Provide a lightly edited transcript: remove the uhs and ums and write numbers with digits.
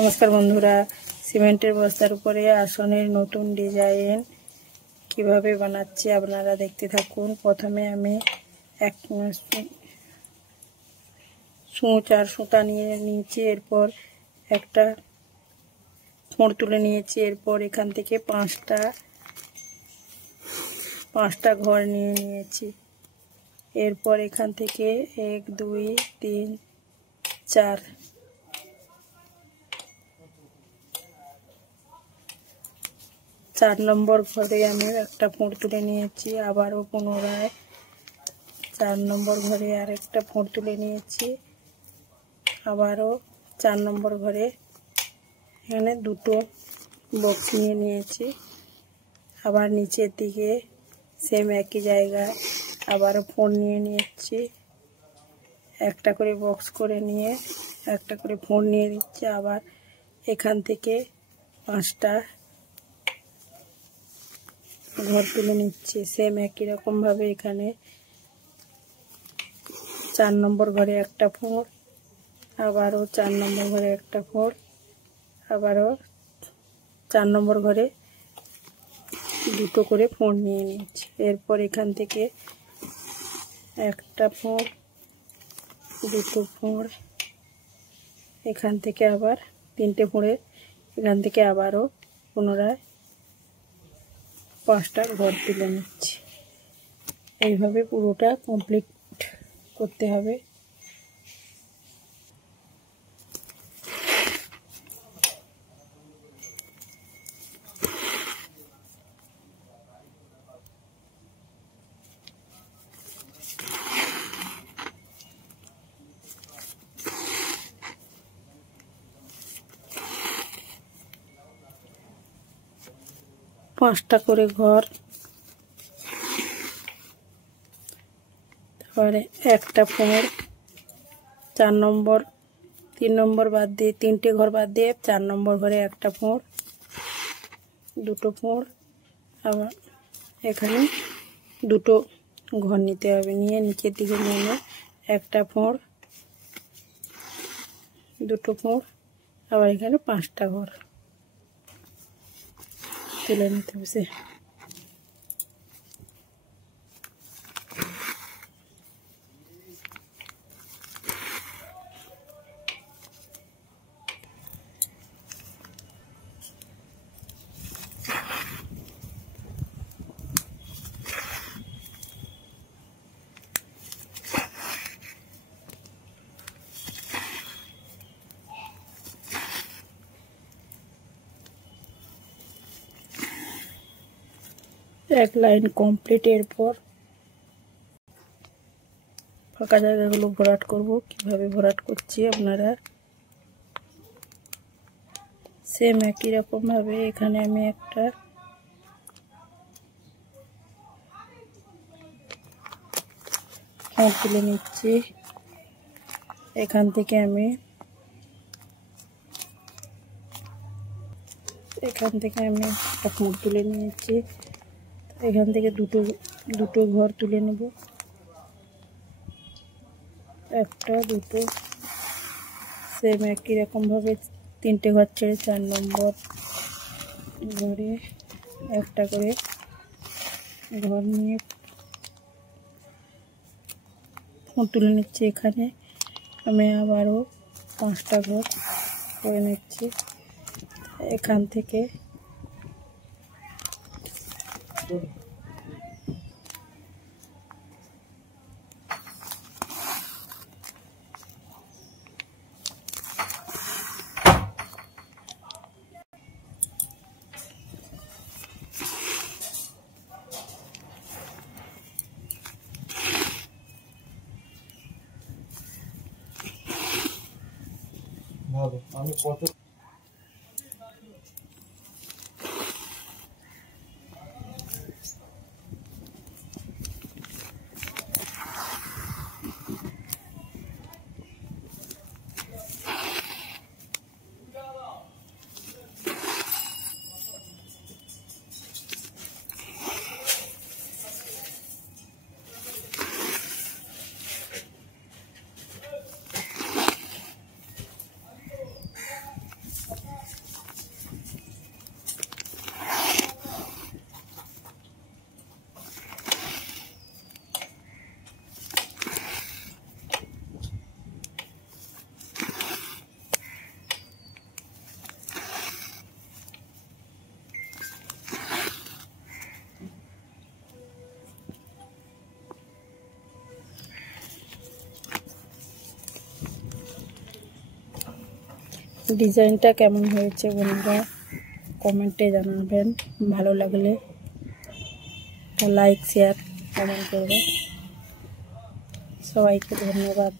নমস্কার বন্ধুরা, সিমেন্টের বস্তার উপরে আসনের নতুন ডিজাইন কিভাবে বানাচ্ছি আপনারা দেখতে থাকুন। প্রথমে আমি এক সূচ আর সুতা নিয়ে নিয়েছি, এরপর একটা মোড় তুলে নিয়েছি, এরপর এখান থেকে পাঁচটা ঘর নিয়ে নিয়েছি। এরপর এখান থেকে 1 2 3 4 4 নম্বর ঘরে আমি একটা ফোঁড় তুলে নিয়েছি। আবারও পুনরায় 4 নম্বর ঘরে আরেকটা ফোঁড় তুলে নিয়েছি। আবারও 4 নম্বর ঘরে এখানে দুটো বক্স নিয়ে নিয়েছি। আবার নিচের দিকে সেম একই জায়গায় আবারও ফোঁড় নিয়ে নিয়েছি। একটা করে বক্স করে নিয়ে একটা করে ফোঁড় নিয়ে দিচ্ছি। আবার এখান থেকে 5টা ঘর তুলে নিচ্ছি। সেম একই রকমভাবে এখানে 4 নম্বর ঘরে একটা ফোঁড়, আবারও 4 নম্বর ঘরে একটা ফোঁড়, আবারও 4 নম্বর ঘরে দুটো করে ফোঁড় নিয়ে নিচ্ছি। এরপর এখান থেকে একটা ফোঁড়, দুটো ফোঁড়, এখান থেকে আবার 3টে ফোঁড়ে, এখান থেকে আবারও পুনরায় 5টা ঘর তুলে নিচ্ছি। এইভাবে পুরোটা কমপ্লিট করতে হবে। পাঁচটা করে ঘর, তারপরে একটা ফোঁড়, 4 নম্বর 3 নম্বর বাদ দিয়ে 3টে ঘর বাদ দিয়ে 4 নম্বর ঘরে একটা ফোঁড়, দুটো ফোঁড়, আবার এখানে দুটো ঘর নিতে হবে। নিয়ে নিচের দিকে নেমে একটা ফোঁড়, দুটো ফোঁড়, আবার এখানে 5টা ঘর তুলে নিতে হবে। এক লাইন কমপ্লিট। এরপর ফাঁকা জায়গাগুলো ভরাট করব। কিভাবে ভরাট করছি আপনারা সেম একই রকম ভাবে এখানে আমি একটা ফোঁড় তুলে নিচ্ছি। এখান থেকে আমি একটা ফোঁড় তুলে নিয়েছি। এখান থেকে দুটো ঘর তুলে নেব, একটা দুটো, সেম একই রকমভাবে 3টে ঘর ছেড়ে 4 নম্বর ঘরে একটা করে ঘর নিয়ে ফোঁড় তুলে নিচ্ছি। এখানে আমি আবারও 5টা ঘর করে নিচ্ছি। এখান থেকে আমি কত ডিজাইনটা কেমন হয়েছে বন্ধুরা কমেন্টে জানাবেন। ভালো লাগলে লাইক শেয়ার কমেন্ট করবেন। সবাইকে ধন্যবাদ।